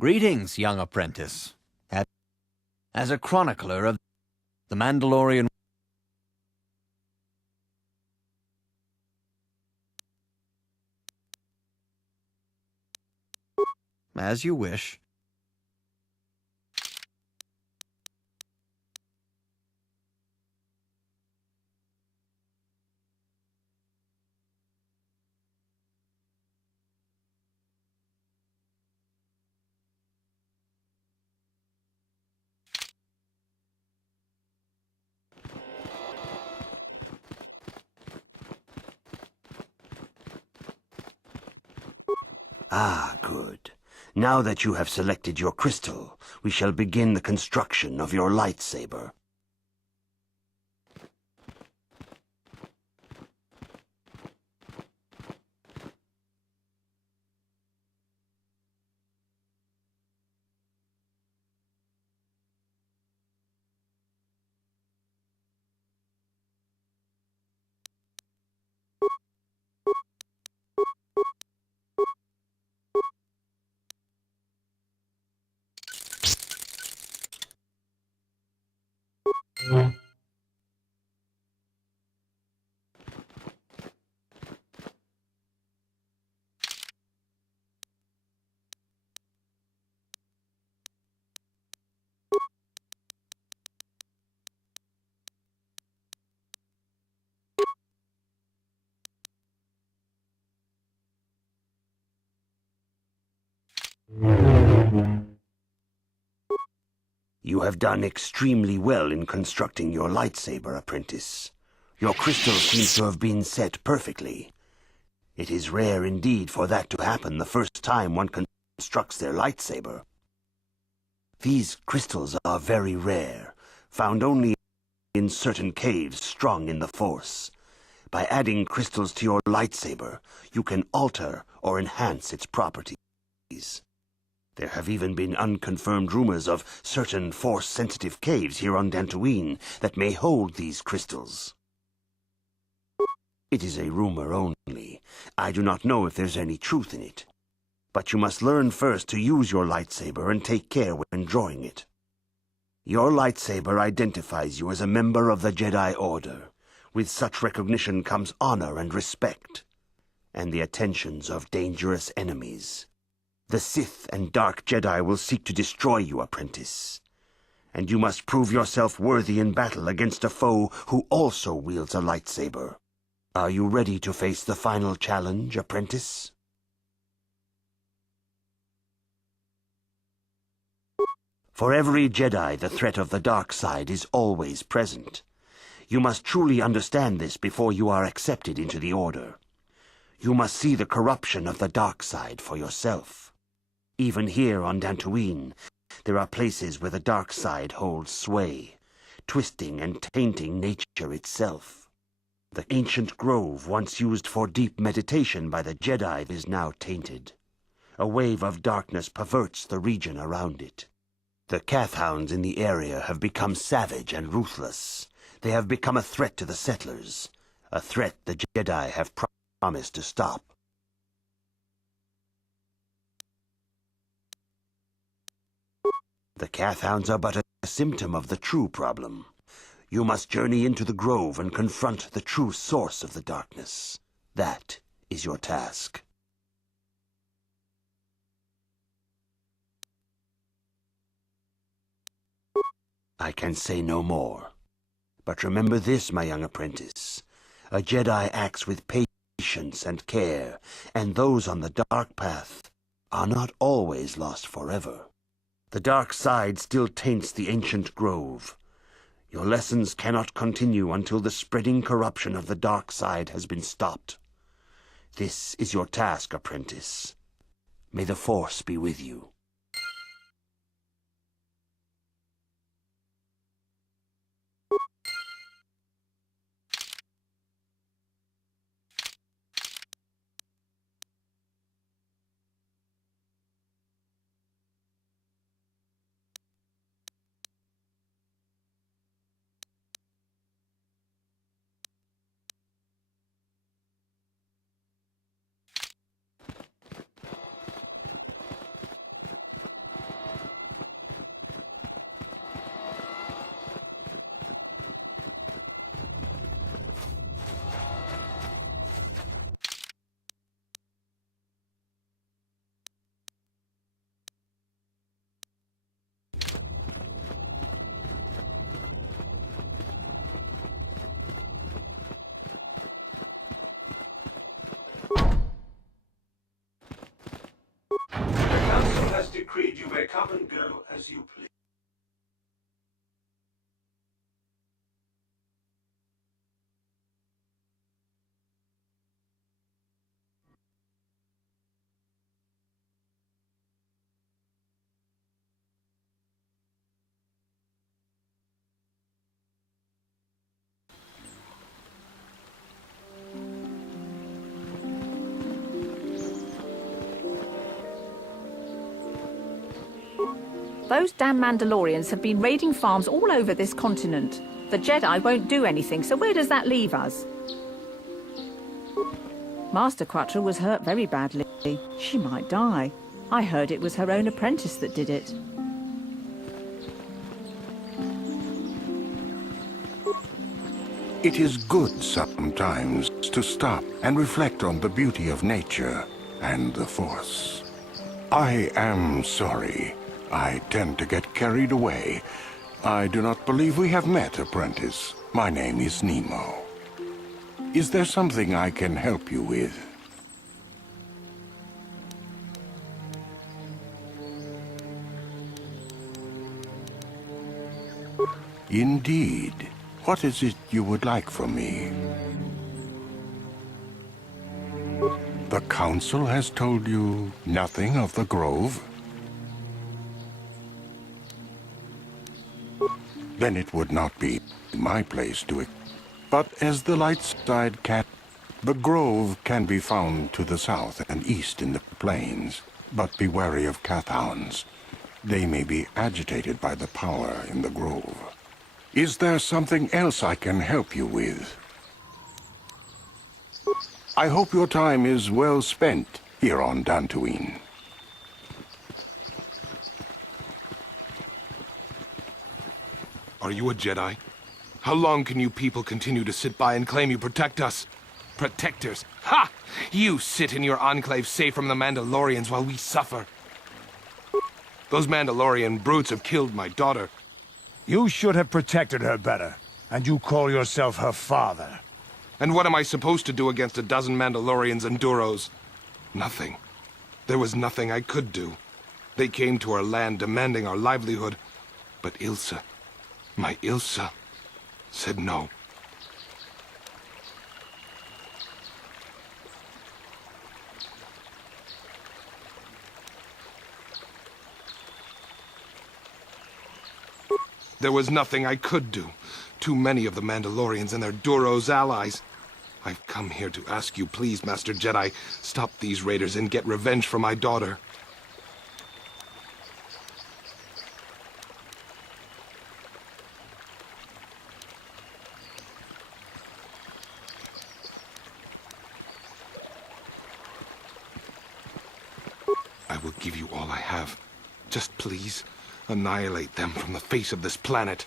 Greetings, young apprentice. As a chronicler of the Mandalorian... As you wish. Ah, good. Now that you have selected your crystal, we shall begin the construction of your lightsaber. You have done extremely well in constructing your lightsaber, apprentice. Your crystal seems to have been set perfectly. It is rare indeed for that to happen the first time one constructs their lightsaber. These crystals are very rare, found only in certain caves strong in the Force. By adding crystals to your lightsaber, you can alter or enhance its properties. There have even been unconfirmed rumors of certain Force-sensitive caves here on Dantooine that may hold these crystals. It is a rumor only. I do not know if there's any truth in it. But you must learn first to use your lightsaber and take care when drawing it. Your lightsaber identifies you as a member of the Jedi Order. With such recognition comes honor and respect, and the attentions of dangerous enemies. The Sith and Dark Jedi will seek to destroy you, apprentice. And you must prove yourself worthy in battle against a foe who also wields a lightsaber. Are you ready to face the final challenge, apprentice? For every Jedi, the threat of the dark side is always present. You must truly understand this before you are accepted into the Order. You must see the corruption of the dark side for yourself. Even here on Dantooine, there are places where the dark side holds sway, twisting and tainting nature itself. The ancient grove once used for deep meditation by the Jedi is now tainted. A wave of darkness perverts the region around it. The Kathhounds in the area have become savage and ruthless. They have become a threat to the settlers, a threat the Jedi have promised to stop. The Kathhounds are but a symptom of the true problem. You must journey into the grove and confront the true source of the darkness. That is your task. I can say no more. But remember this, my young apprentice. A Jedi acts with patience and care, and those on the dark path are not always lost forever. The dark side still taints the ancient grove. Your lessons cannot continue until the spreading corruption of the dark side has been stopped. This is your task, apprentice. May the Force be with you. Decreed you may come and go as you please. Those damn Mandalorians have been raiding farms all over this continent. The Jedi won't do anything, so where does that leave us? Master Quattro was hurt very badly. She might die. I heard it was her own apprentice that did it. It is good sometimes to stop and reflect on the beauty of nature and the Force. I am sorry. I tend to get carried away. I do not believe we have met, apprentice. My name is Nemo. Is there something I can help you with? Indeed. What is it you would like from me? The Council has told you nothing of the Grove? Then it would not be my place to it. But as the light side cat, the Grove can be found to the south and east in the plains. But be wary of Kathhounds. They may be agitated by the power in the Grove. Is there something else I can help you with? I hope your time is well spent here on Are you a Jedi? How long can you people continue to sit by and claim you protect us? Protectors? Ha! You sit in your enclave safe from the Mandalorians while we suffer. Those Mandalorian brutes have killed my daughter. You should have protected her better. And you call yourself her father. And what am I supposed to do against a dozen Mandalorians and Duros? Nothing. There was nothing I could do. They came to our land demanding our livelihood. But Ilsa, my Ilsa, said no. There was nothing I could do. Too many of the Mandalorians and their Duros allies. I've come here to ask you, please, Master Jedi, stop these raiders and get revenge for my daughter. I will give you all I have. Just please, annihilate them from the face of this planet.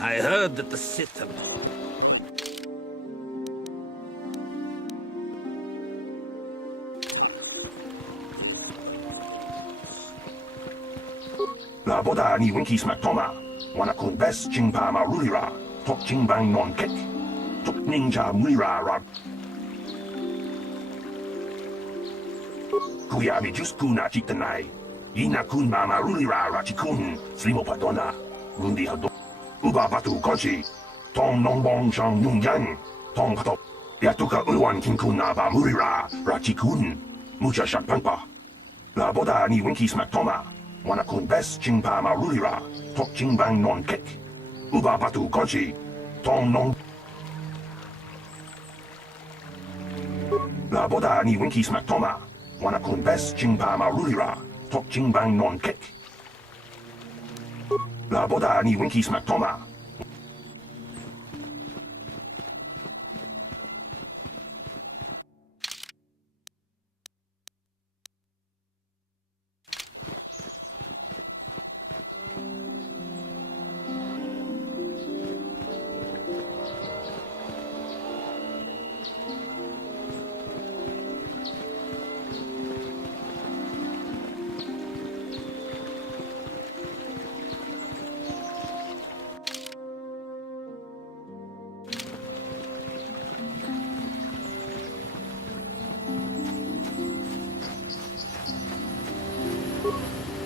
I heard that the Sith have... La boda ni winkis matoma, wana kun bes chingpa marulira, tok chingbang non kek, tok ninja mulira ra. Kuya mi jus kuna chitanai, ina kun ma marulira ra chikun, slimo padona, rundi hado. Uba batu konchi, tong nongbong shang yung yan, tong pato, yatuka ulwan kinkuna ba mulira ra chikun, mucha shakpangpa. La boda ni winkis matoma, wana kun bes chingpa marulira, tok chingbang non kek. Uba batu konchi, tong nong. La boda ni winkis matoma, wana kun bes chingpa marulira, tok chingbang non kek. La boda ni winkis matoma.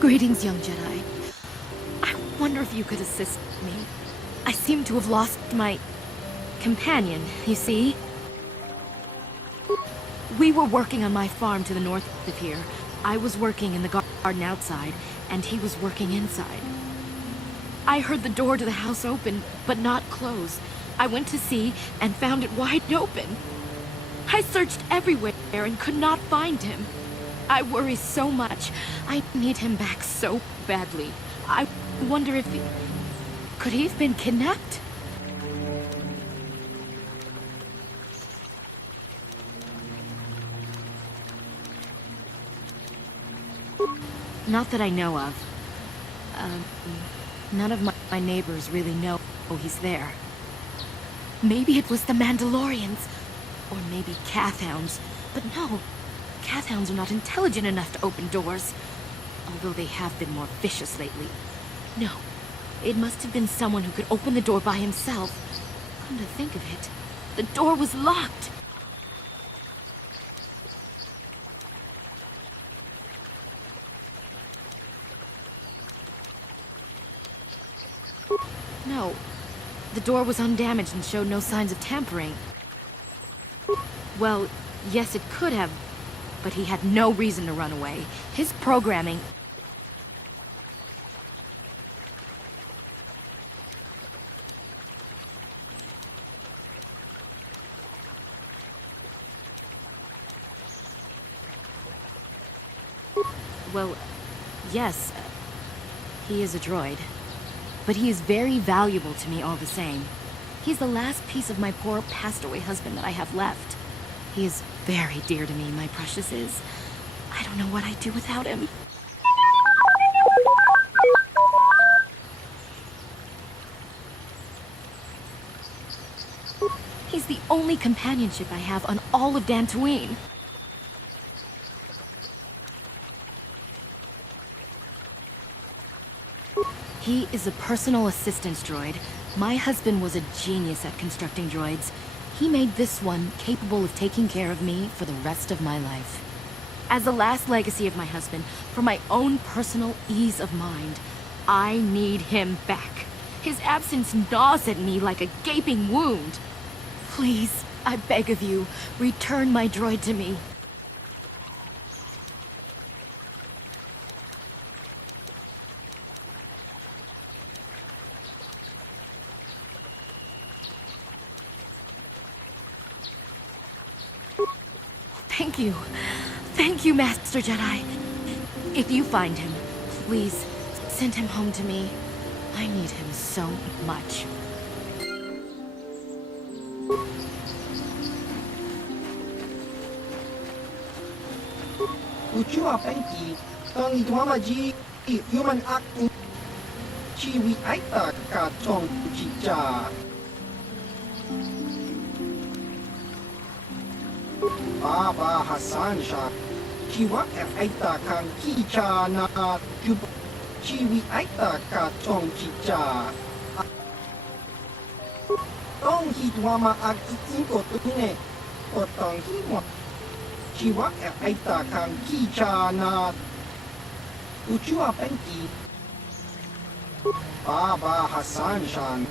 Greetings, young Jedi. I wonder if you could assist me. I seem to have lost my companion, you see? We were working on my farm to the north of here. I was working in the garden outside, and he was working inside. I heard the door to the house open, but not close. I went to see and found it wide open. I searched everywhere and could not find him. I worry so much. I need him back so badly. I wonder if he... Could he have been kidnapped? Not that I know of. None of my neighbors really know he's there. Maybe it was the Mandalorians. Or maybe Cathhounds. But no. Cathhounds are not intelligent enough to open doors. Although they have been more vicious lately. No. It must have been someone who could open the door by himself. Come to think of it, the door was locked. No. The door was undamaged and showed no signs of tampering. Well, yes, it could have, but he had no reason to run away. His programming... Well, yes, he is a droid. But he is very valuable to me all the same. He's the last piece of my poor passed-away husband that I have left. He is very dear to me, my precious is. I don't know what I'd do without him. He's the only companionship I have on all of Dantooine. He is a personal assistance droid. My husband was a genius at constructing droids. He made this one capable of taking care of me for the rest of my life. As the last legacy of my husband, for my own personal ease of mind, I need him back. His absence gnaws at me like a gaping wound. Please, I beg of you, return my droid to me. Thank you. Thank you, Master Jedi. If you find him, please send him home to me. I need him so much. Ucua Penki, Tang Duamaji, Human Act, Chiwi Aita Ka Chong Chicha. Baba Hassan Shah, Chiwa Aita Kang Kicha Na Chiwi Aita Ka Chong Chicha. Tong Hitwama Akiko Tune, or Tong Hitwa. Chiwa Aita Kang Kicha Na Ucua Penki, Baba Hassan Shan.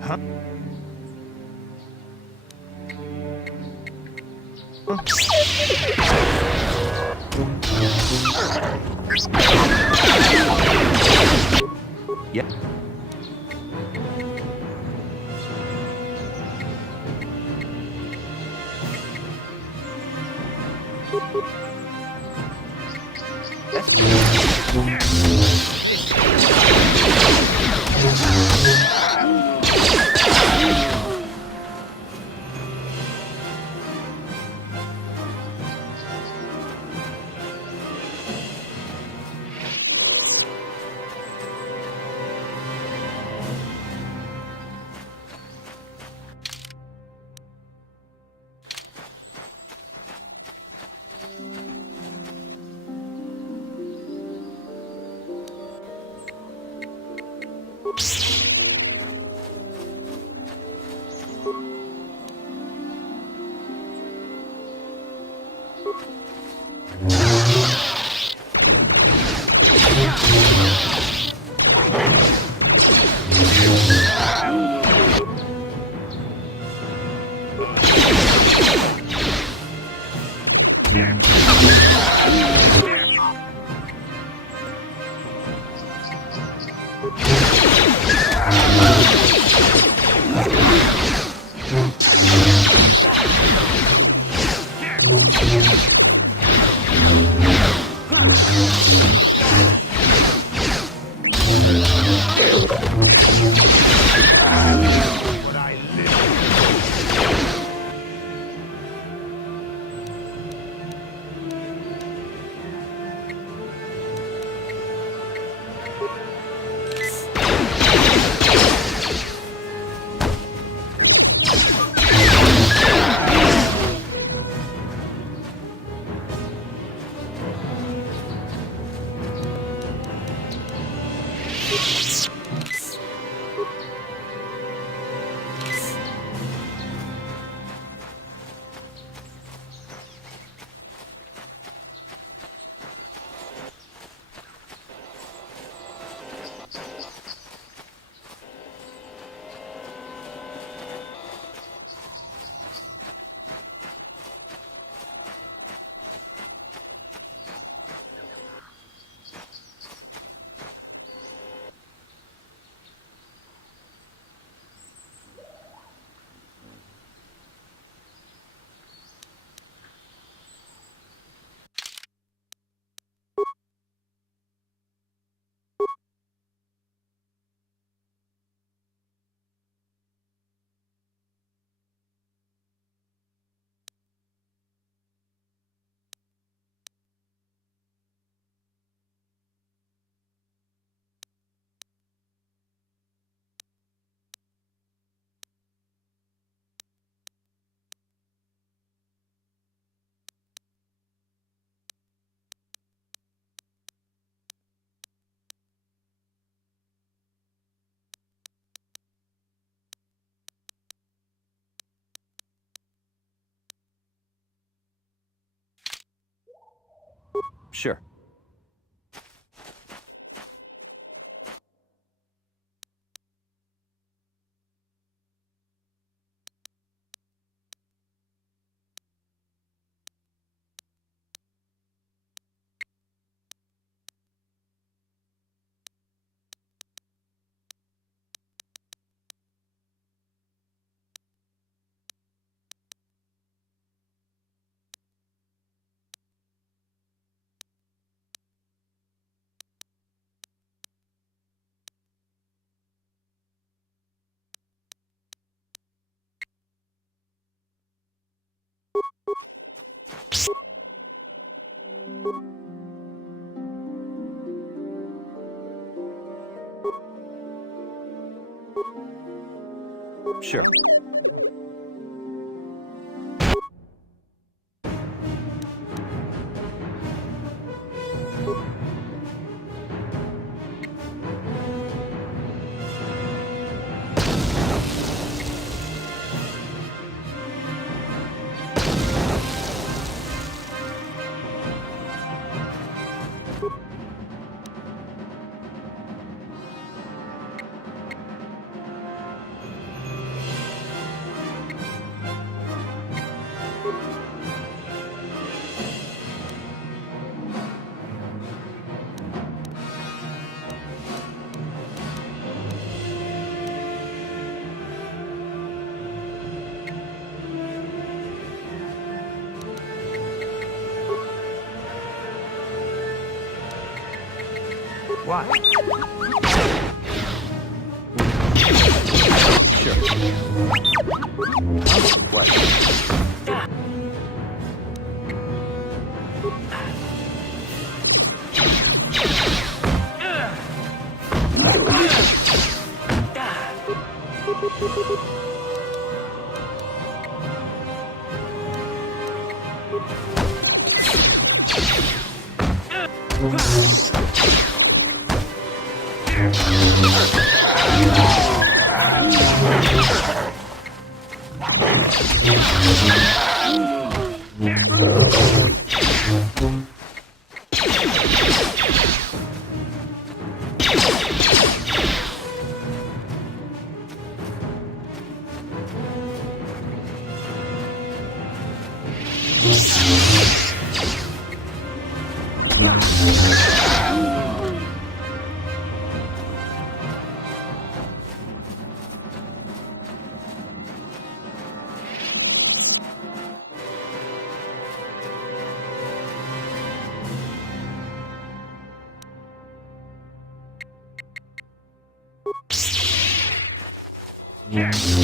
Huh? Yeah. Sure. Sure. Why? Sure. What? Yeah.